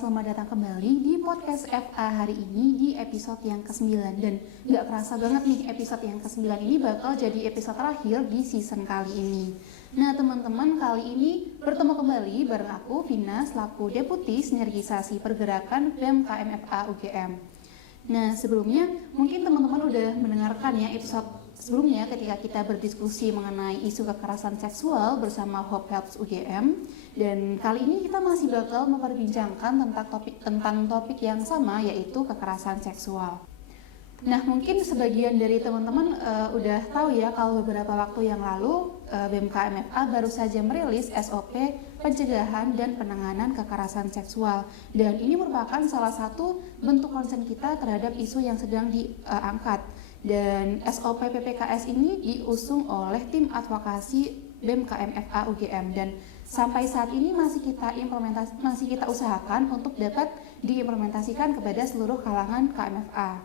selamat datang kembali di podcast FA hari ini di episode yang ke-9. Dan gak kerasa banget nih episode yang ke-9 ini bakal jadi episode terakhir di season kali ini. Nah teman-teman, kali ini bertemu kembali bareng aku, Vina, selaku Deputi Sinergisasi Pergerakan BEM KMFA UGM. Nah sebelumnya mungkin teman-teman udah mendengarkan ya episode sebelumnya ketika kita berdiskusi mengenai isu kekerasan seksual bersama Hope Helps UGM, dan kali ini kita masih bakal memperbincangkan tentang topik yang sama, yaitu kekerasan seksual. Nah mungkin sebagian dari teman-teman udah tahu ya kalau beberapa waktu yang lalu BEM KMFA baru saja merilis SOP pencegahan dan penanganan kekerasan seksual, dan ini merupakan salah satu bentuk konsen kita terhadap isu yang sedang diangkat. Dan SOP PPKS ini diusung oleh tim advokasi BEM KMFA UGM, dan sampai saat ini masih kita usahakan untuk dapat diimplementasikan kepada seluruh kalangan KMFA.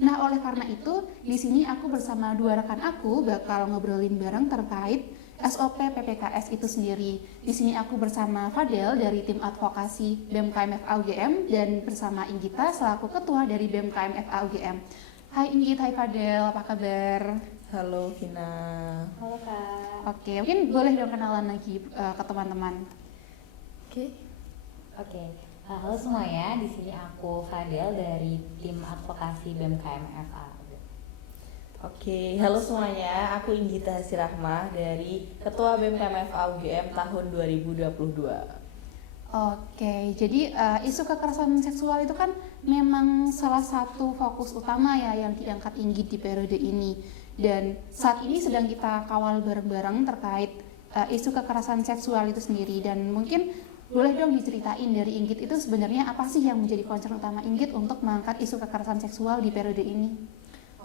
Nah, oleh karena itu, di sini aku bersama dua rekan aku bakal ngobrolin bareng terkait SOP PPKS itu sendiri. Di sini aku bersama Fadel dari tim advokasi BEM KMFA UGM dan bersama Inggita selaku ketua dari BEM KMFA UGM. Hai Inggit, hai Fadel, apa kabar? Halo Vina. Halo Kak. Oke, mungkin boleh dong kenalan lagi ke teman-teman. Oke. Halo semuanya, di sini aku Fadel dari tim advokasi BEM KMFA. Oke, halo semuanya, aku Inggita Sirahmah dari Ketua BEM KMFA UGM tahun 2022. Oke, jadi isu kekerasan seksual itu kan memang salah satu fokus utama ya yang diangkat Inggit di periode ini. Dan saat ini sedang kita kawal bareng-bareng terkait isu kekerasan seksual itu sendiri. Dan mungkin boleh dong diceritain dari Inggit itu sebenarnya apa sih yang menjadi concern utama Inggit untuk mengangkat isu kekerasan seksual di periode ini?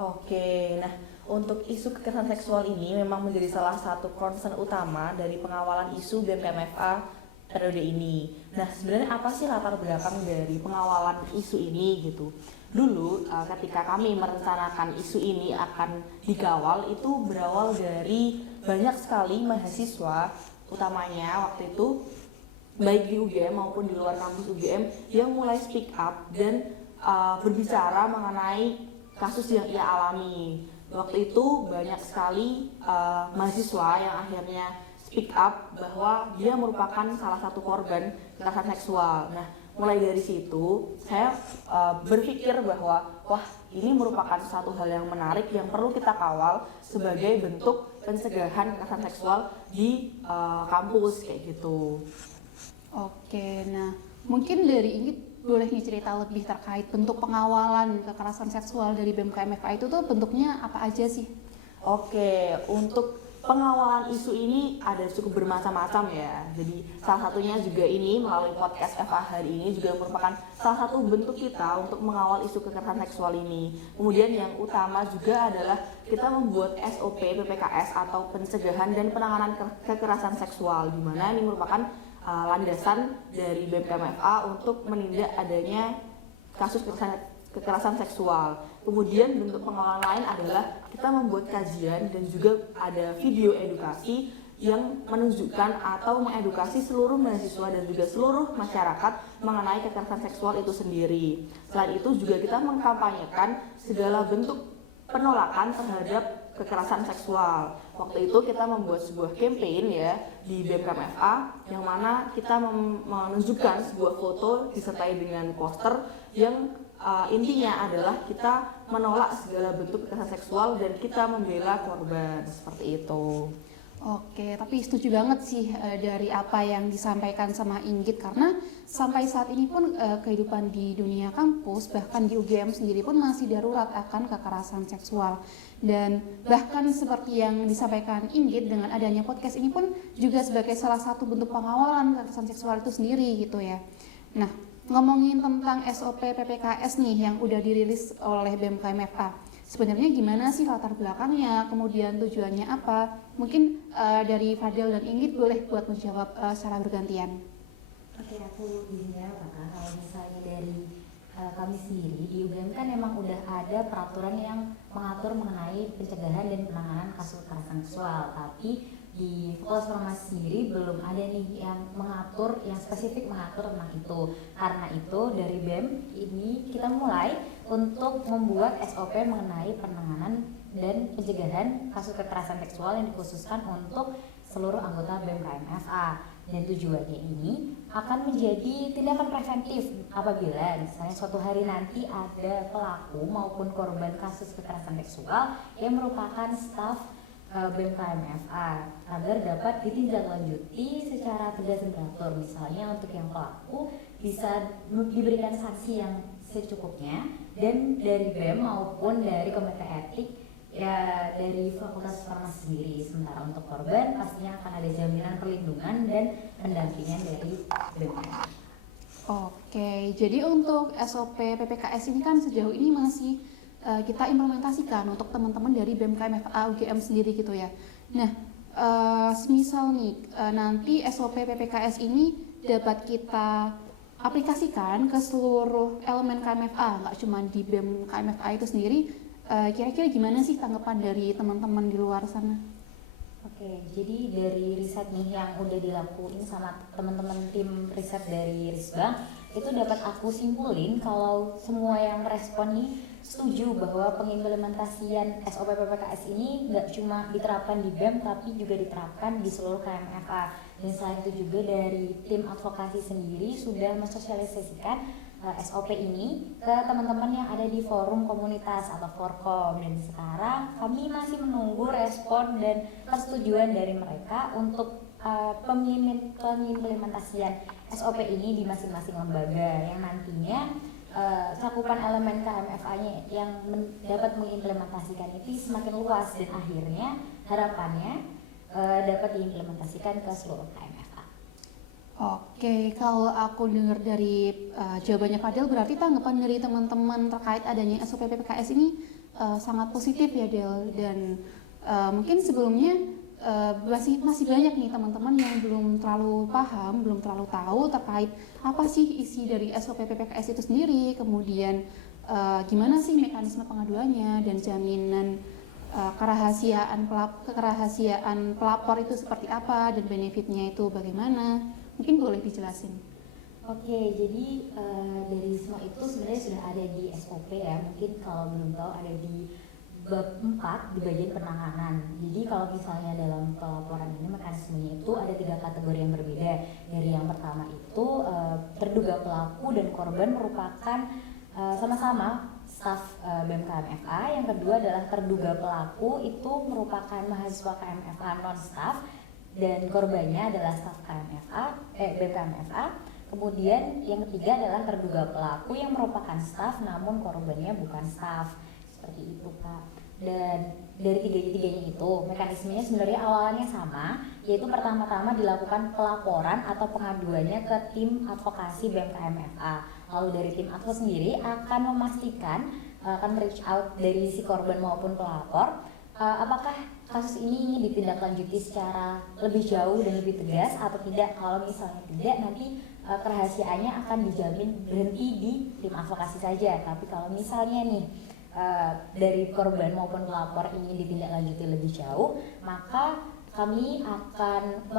Oke, nah untuk isu kekerasan seksual ini memang menjadi salah satu concern utama dari pengawalan isu BEM KMFA periode ini. Nah, sebenarnya apa sih latar belakang dari pengawalan isu ini gitu? Dulu ketika kami merencanakan isu ini akan dikawal itu berawal dari banyak sekali mahasiswa, utamanya waktu itu baik di UGM maupun di luar kampus UGM yang mulai speak up dan berbicara mengenai kasus yang ia alami. Waktu itu banyak sekali mahasiswa yang akhirnya speak up bahwa dia merupakan salah satu korban kekerasan seksual. Nah, mulai dari situ saya berpikir bahwa wah, ini merupakan satu hal yang menarik yang perlu kita kawal sebagai bentuk pencegahan kekerasan seksual di kampus kayak gitu. Oke, nah mungkin dari ini boleh nih cerita lebih terkait bentuk pengawalan kekerasan seksual dari BEM KMFA itu tuh bentuknya apa aja sih? Oke, untuk pengawalan isu ini ada cukup bermacam-macam ya. Jadi salah satunya juga ini melalui podcast FA hari ini juga merupakan salah satu bentuk kita untuk mengawal isu kekerasan seksual ini. Kemudian yang utama juga adalah kita membuat SOP PPKS atau pencegahan dan penanganan kekerasan seksual, di mana ini merupakan landasan dari BEM KMFA untuk menindak adanya kasus kekerasan seksual. Kemudian bentuk pengawalan lain adalah kita membuat kajian dan juga ada video edukasi yang menunjukkan atau mengedukasi seluruh mahasiswa dan juga seluruh masyarakat mengenai kekerasan seksual itu sendiri. Selain itu juga kita mengkampanyekan segala bentuk penolakan terhadap kekerasan seksual. Waktu itu kita membuat sebuah campaign ya di BEM KMFA yang mana kita menunjukkan sebuah foto disertai dengan poster yang intinya adalah kita menolak segala bentuk kekerasan seksual dan kita membela korban, seperti itu. Oke, tapi setuju banget sih dari apa yang disampaikan sama Inggit, karena sampai saat ini pun kehidupan di dunia kampus, bahkan di UGM sendiri pun masih darurat akan kekerasan seksual. Dan bahkan seperti yang disampaikan Inggit, dengan adanya podcast ini pun juga sebagai salah satu bentuk pengawalan kekerasan seksual itu sendiri gitu ya. Nah, ngomongin tentang SOP PPKS nih yang udah dirilis oleh BEM KMFA, sebenarnya gimana sih latar belakangnya, kemudian tujuannya apa? Mungkin dari Fadel dan Inggit boleh buat menjawab secara bergantian. Oke, aku izin ya Kak. Kalau misalnya dari kami sendiri di UGM kan memang udah ada peraturan yang mengatur mengenai pencegahan dan penanganan kasus kekerasan seksual, tapi di Fakultas Farmasi sendiri belum ada nih yang mengatur, yang spesifik mengatur tentang itu. Karena itu dari BEM ini kita mulai untuk membuat SOP mengenai penanganan dan pencegahan kasus kekerasan seksual yang dikhususkan untuk seluruh anggota BEM KMFA. Dan tujuannya ini akan menjadi tindakan preventif apabila misalnya suatu hari nanti ada pelaku maupun korban kasus kekerasan seksual yang merupakan staf BEM KMFA agar dapat ditindaklanjuti secara tegas dan teratur. Misalnya untuk yang pelaku bisa diberikan sanksi yang secukupnya, dan dari BEM maupun dari komite etik ya dari Fakultas Farmasi sendiri. Sementara untuk korban pastinya akan ada jaminan perlindungan dan pendampingan dari BEM. Oke, jadi untuk SOP PPKS ini kan sejauh ini masih kita implementasikan untuk teman-teman dari BEM KMFA UGM sendiri gitu ya. Nah, semisal nih nanti SOP PPKS ini dapat kita aplikasikan ke seluruh elemen KMFA, nggak cuma di BEM KMFA itu sendiri. Kira-kira gimana sih tanggapan dari teman-teman di luar sana? Oke, jadi dari riset nih yang udah dilakuin sama teman-teman tim riset dari Risbang, itu dapat aku simpulin kalau semua yang merespon nih setuju bahwa pengimplementasian SOP PPKS ini nggak cuma diterapkan di BEM tapi juga diterapkan di seluruh KMFA. Dan selain itu juga dari tim advokasi sendiri sudah mensosialisasikan SOP ini ke teman-teman yang ada di forum komunitas atau Forkom, dan sekarang kami masih menunggu respon dan persetujuan dari mereka untuk pengimplementasian SOP ini di masing-masing lembaga yang nantinya cakupan elemen KMFA-nya yang dapat mengimplementasikan itu semakin luas dan akhirnya harapannya dapat diimplementasikan ke seluruh KMFA. Oke, kalau aku dengar dari jawabannya Fadel, berarti tanggapan dari teman-teman terkait adanya SOP PPKS ini sangat positif ya Del, dan mungkin sebelumnya masih banyak nih teman-teman yang belum terlalu paham, belum terlalu tahu terkait apa sih isi dari SOP PPKS itu sendiri, kemudian gimana sih mekanisme pengaduannya dan jaminan kerahasiaan pelapor itu seperti apa dan benefitnya itu bagaimana. Mungkin boleh dijelasin. Oke, jadi dari semua itu sebenarnya sudah ada di SOP ya. Mungkin kalau belum tahu ada di bab 4 di bagian penanganan. Jadi kalau misalnya dalam pelaporan ini mekanismenya itu ada 3 kategori yang berbeda. Dari yang pertama itu terduga pelaku dan korban merupakan sama-sama staf BEM KMFA. Yang kedua adalah terduga pelaku itu merupakan mahasiswa KMFA non-staf dan korbannya adalah staf BEM KMFA. Kemudian yang ketiga adalah terduga pelaku yang merupakan staf namun korbannya bukan staf. Seperti itu Kak. Dan dari tiga-tiganya itu mekanismenya sebenarnya awalnya sama, yaitu pertama-tama dilakukan pelaporan atau pengaduannya ke tim advokasi BEM KMFA. Lalu dari tim advo sendiri akan memastikan akan reach out dari si korban maupun pelapor apakah kasus ini ingin ditindaklanjuti secara lebih jauh dan lebih tegas atau tidak. Kalau misalnya tidak, nanti kerahasiaannya akan dijamin berhenti di tim advokasi saja. Tapi kalau misalnya nih dari korban maupun pelapor ingin ditindaklanjuti lebih jauh, maka kami akan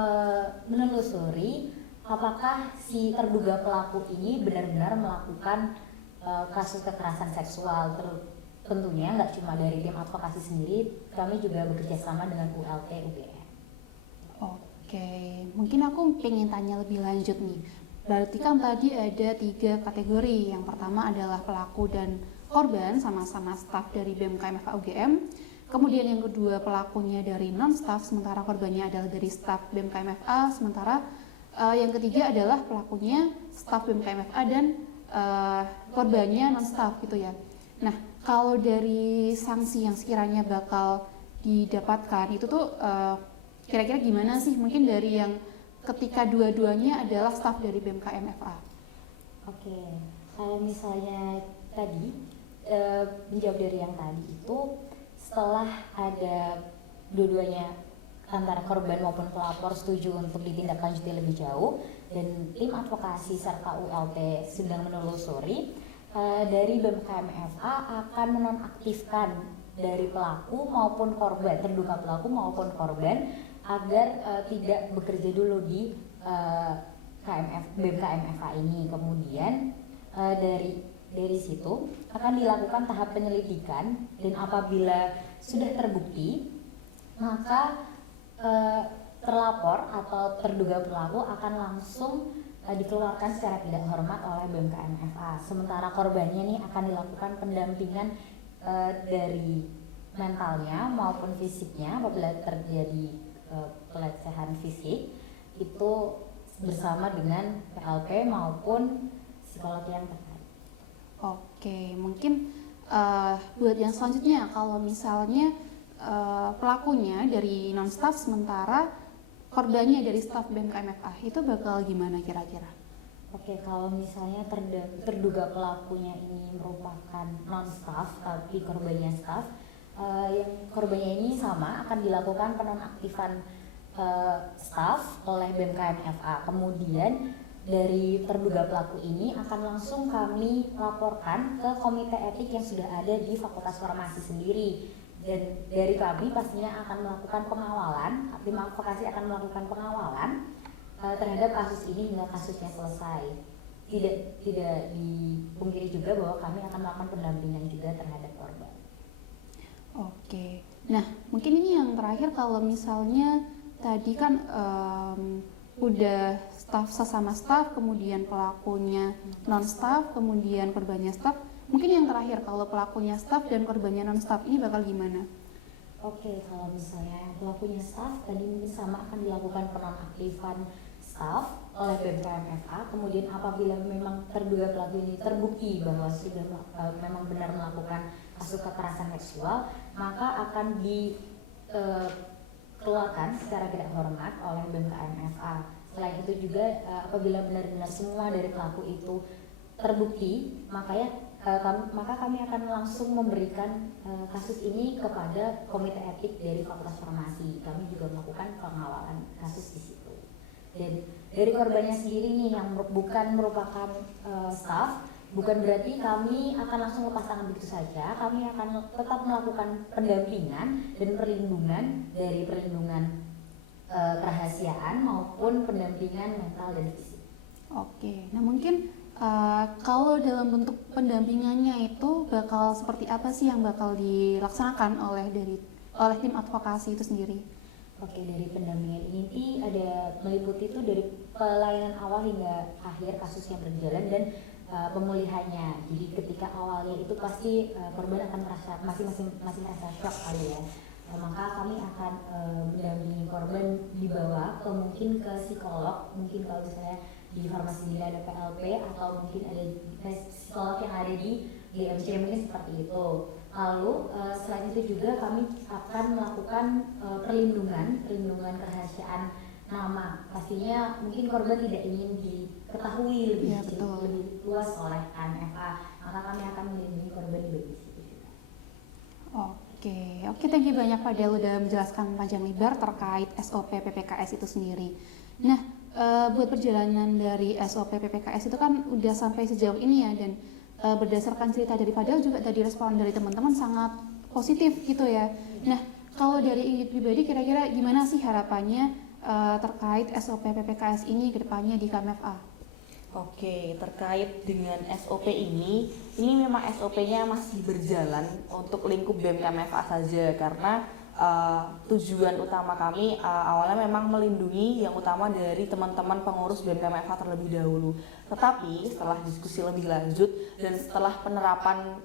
menelusuri apakah si terduga pelaku ini benar-benar melakukan kasus kekerasan seksual. Tentunya nggak cuma dari tim advokasi sendiri, kami juga bekerja sama dengan ULT UGM. Oke, mungkin aku pengen tanya lebih lanjut nih. Berarti kan tadi ada 3 kategori. Yang pertama adalah pelaku dan korban sama-sama staf dari BEM KMFA UGM. Kemudian yang kedua pelakunya dari non-staf, sementara korbannya adalah dari staf BEM KMFA. Sementara yang ketiga adalah pelakunya staf BEM KMFA dan korbannya non-staf gitu ya. Nah, kalau dari sanksi yang sekiranya bakal didapatkan itu tuh kira-kira gimana sih? Mungkin dari yang ketika dua-duanya adalah staf dari BEM KMFA. Oke, kalau misalnya tadi menjawab dari yang tadi itu, setelah ada dua-duanya antara korban maupun pelapor setuju untuk ditindaklanjuti lebih jauh dan tim advokasi serta ULT sedang menelusuri, dari BEM KMFA akan menonaktifkan dari pelaku maupun korban, terduga pelaku maupun korban agar tidak bekerja dulu di BEM KMFA ini. Kemudian dari situ akan dilakukan tahap penyelidikan, dan apabila sudah terbukti, maka terlapor atau terduga pelaku akan langsung dikeluarkan secara tidak hormat oleh BEM KMFA. Sementara korbannya nih akan dilakukan pendampingan dari mentalnya maupun fisiknya apabila terjadi pelecehan fisik itu bersama dengan PLP maupun psikolog yang terkait. Oke, mungkin buat yang selanjutnya, kalau misalnya pelakunya dari non-staff sementara korbannya dari staf BEM KMFA, itu bakal gimana kira-kira? Oke, kalau misalnya terduga pelakunya ini merupakan non-staff tapi korbannya staff, yang korbannya ini sama akan dilakukan penonaktifan staff oleh BEM KMFA. Kemudian dari terduga pelaku ini akan langsung kami laporkan ke komite etik yang sudah ada di Fakultas Farmasi sendiri. Dan dari kami pastinya akan melakukan pengawalan, tim advokasi akan melakukan pengawalan terhadap kasus ini hingga kasusnya selesai. Tidak dipungkiri juga bahwa kami akan melakukan pendampingan juga terhadap korban. Oke, nah mungkin ini yang terakhir, kalau misalnya tadi kan udah sesama staff, kemudian pelakunya non-staff, kemudian korbannya staff. Mungkin yang terakhir, kalau pelakunya staff dan korbannya non-staff ini bakal gimana? Oke, kalau misalnya yang pelakunya staff tadi mungkin sama akan dilakukan penonaktifan staff oleh BEM KMFA. Kemudian apabila memang terduga pelaku ini terbukti bahwa sudah memang benar melakukan kasus kekerasan seksual, maka akan dikeluarkan secara tidak hormat oleh BEM KMFA. Selain itu juga apabila benar-benar semua dari pelaku itu terbukti, maka kami akan langsung memberikan kasus ini kepada komite etik dari Fakultas Farmasi. Kami juga melakukan pengawalan kasus di situ. Dan dari korbannya sendiri nih yang bukan merupakan staff, bukan berarti kami akan langsung lepas tangan begitu saja. Kami akan tetap melakukan pendampingan dan perlindungan dari perlindungan kerahasiaan maupun pendampingan mental dan fisik. Oke, nah mungkin kalau dalam bentuk pendampingannya itu bakal seperti apa sih yang bakal dilaksanakan oleh tim advokasi itu sendiri? Oke, dari pendampingan ini ada meliputi itu dari pelayanan awal hingga akhir kasusnya berjalan dan pemulihannya. Jadi ketika awalnya itu pasti korban akan merasa masih merasa shock kali ya. Maka kami akan mendampingi korban dibawa mungkin ke psikolog, mungkin kalau misalnya di farmasi ini ada PLP atau mungkin ada psikolog yang ada di GMC mungkin seperti itu. Lalu selain itu juga kami akan melakukan perlindungan kerahasiaan nama. Pastinya mungkin korban tidak ingin diketahui lebih luas oleh KMFA, maka kami akan melindungi korban di bagian situ juga. Oke, thank you banyak Pak Del udah menjelaskan panjang lebar terkait SOP PPKS itu sendiri. Nah, buat perjalanan dari SOP PPKS itu kan udah sampai sejauh ini ya, dan berdasarkan cerita dari Pak Del juga tadi respon dari teman-teman sangat positif gitu ya. Nah, kalau dari Inggit pribadi kira-kira gimana sih harapannya terkait SOP PPKS ini ke depannya di KMFA? Oke, terkait dengan SOP ini memang SOP-nya masih berjalan untuk lingkup BEM KMFA saja, karena tujuan utama kami awalnya memang melindungi yang utama dari teman-teman pengurus BEM KMFA terlebih dahulu. Tetapi setelah diskusi lebih lanjut dan setelah penerapan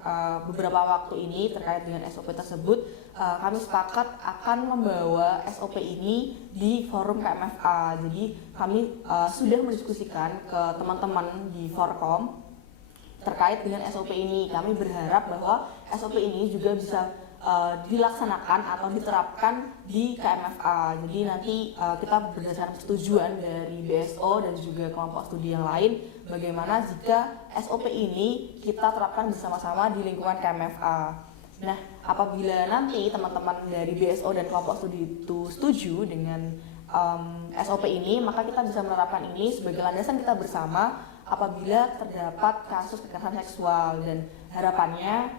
beberapa waktu ini terkait dengan SOP tersebut, kami sepakat akan membawa SOP ini di forum KMFA. Jadi kami sudah mendiskusikan ke teman-teman di Forkom terkait dengan SOP ini. Kami berharap bahwa SOP ini juga bisa dilaksanakan atau diterapkan di KMFA. Jadi nanti kita berdasarkan persetujuan dari BSO dan juga kelompok studi yang lain bagaimana jika SOP ini kita terapkan bersama-sama di lingkungan KMFA. Nah, apabila nanti teman-teman dari BSO dan kelompok studi itu setuju dengan SOP ini, maka kita bisa menerapkan ini sebagai landasan kita bersama apabila terdapat kasus kekerasan seksual, dan harapannya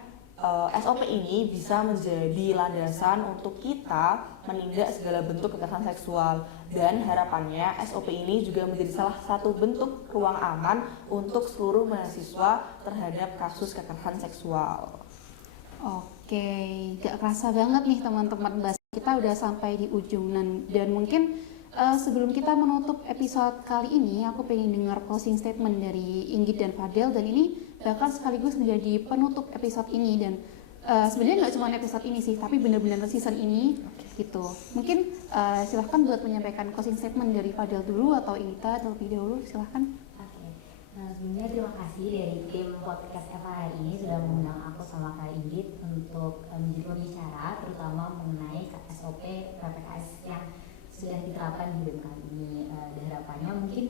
SOP ini bisa menjadi landasan untuk kita menindak segala bentuk kekerasan seksual, dan harapannya SOP ini juga menjadi salah satu bentuk ruang aman untuk seluruh mahasiswa terhadap kasus kekerasan seksual. Oke, gak kerasa banget nih teman-teman, bahas kita udah sampai di ujung dan mungkin sebelum kita menutup episode kali ini, aku pengen dengar closing statement dari Inggit dan Fadel, dan ini bakal sekaligus menjadi penutup episode ini. Dan sebenarnya nggak cuma episode ini sih, tapi benar-benar season ini gitu. Mungkin silahkan buat menyampaikan closing statement dari Fadel dulu atau Inggita terlebih dahulu, silahkan. Oke. Nah, sebelumnya terima kasih dari tim podcast FH hari ini sudah mengundang aku sama Kak Inggit untuk menjadi pembicara terutama mengenai SOP PPKS yang sudah diterapkan di BEM kali ini. Dan harapannya mungkin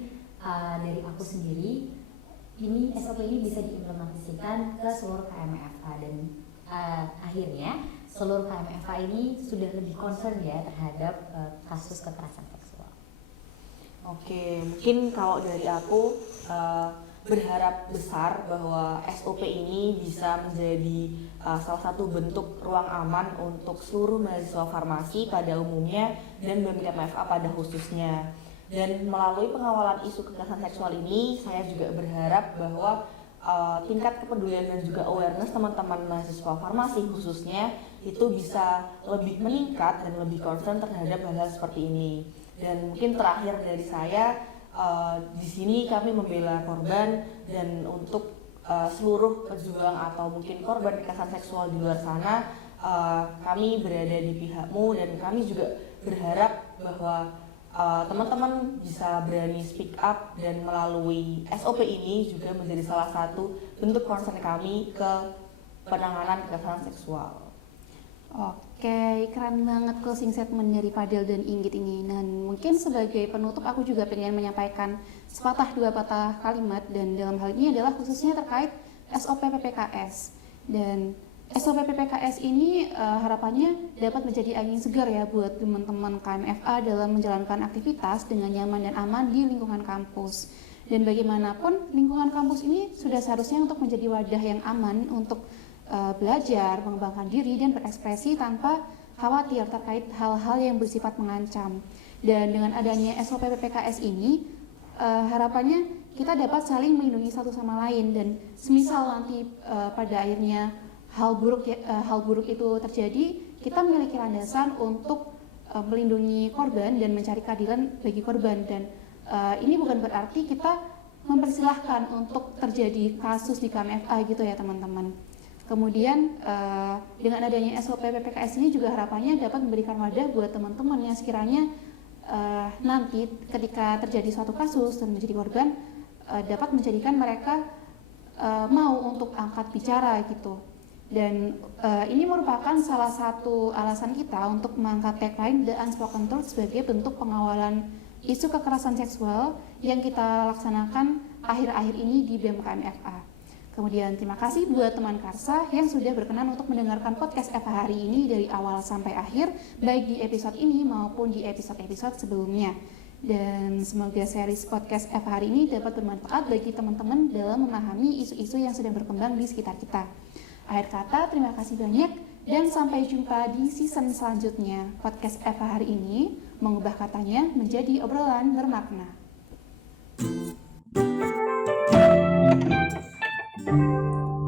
dari aku sendiri ini SOP ini bisa diimplementasikan ke seluruh KMFA, dan akhirnya seluruh KMFA ini sudah lebih concern ya terhadap kasus kekerasan seksual. Oke, mungkin kalau dari aku berharap besar bahwa SOP ini bisa menjadi salah satu bentuk ruang aman untuk seluruh mahasiswa farmasi pada umumnya dan BEM KMFA pada khususnya. Dan melalui pengawalan isu kekerasan seksual ini, saya juga berharap bahwa tingkat kepedulian dan juga awareness teman-teman mahasiswa farmasi khususnya itu bisa lebih meningkat dan lebih concern terhadap hal-hal seperti ini. Dan mungkin terakhir dari saya, di sini kami membela korban, dan untuk seluruh pejuang atau mungkin korban kekerasan seksual di luar sana, kami berada di pihakmu, dan kami juga berharap bahwa teman-teman bisa berani speak up, dan melalui SOP ini juga menjadi salah satu bentuk concern kami ke penanganan kekerasan seksual. Oke, keren banget closing statement dari Fadel dan Inggit ini. Dan mungkin sebagai penutup aku juga pengen menyampaikan sepatah dua patah kalimat, dan dalam hal ini adalah khususnya terkait SOP PPKS. Dan SOP PPKS ini harapannya dapat menjadi angin segar ya buat teman-teman KMFA dalam menjalankan aktivitas dengan nyaman dan aman di lingkungan kampus. Dan bagaimanapun lingkungan kampus ini sudah seharusnya untuk menjadi wadah yang aman untuk belajar, mengembangkan diri, dan berekspresi tanpa khawatir terkait hal-hal yang bersifat mengancam. Dan dengan adanya SOP PPKS ini, harapannya kita dapat saling melindungi satu sama lain, dan semisal nanti pada akhirnya hal buruk itu terjadi, kita memiliki landasan untuk melindungi korban dan mencari keadilan bagi korban. Dan ini bukan berarti kita mempersilahkan untuk terjadi kasus di KMFA gitu ya teman-teman. Kemudian dengan adanya SOP PPKS ini juga harapannya dapat memberikan wadah buat teman-teman yang sekiranya nanti ketika terjadi suatu kasus dan menjadi korban, dapat menjadikan mereka mau untuk angkat bicara gitu. Dan ini merupakan salah satu alasan kita untuk mengangkat tagline The Unspoken Truth sebagai bentuk pengawalan isu kekerasan seksual yang kita laksanakan akhir-akhir ini di BEM KMFA. Kemudian terima kasih buat teman Karsa yang sudah berkenan untuk mendengarkan podcast FH hari ini dari awal sampai akhir, baik di episode ini maupun di episode-episode sebelumnya. Dan semoga series podcast FH hari ini dapat bermanfaat bagi teman-teman dalam memahami isu-isu yang sedang berkembang di sekitar kita. Akhir kata, terima kasih banyak dan sampai jumpa di season selanjutnya. Podcast FH hari ini mengubah katanya menjadi obrolan bermakna.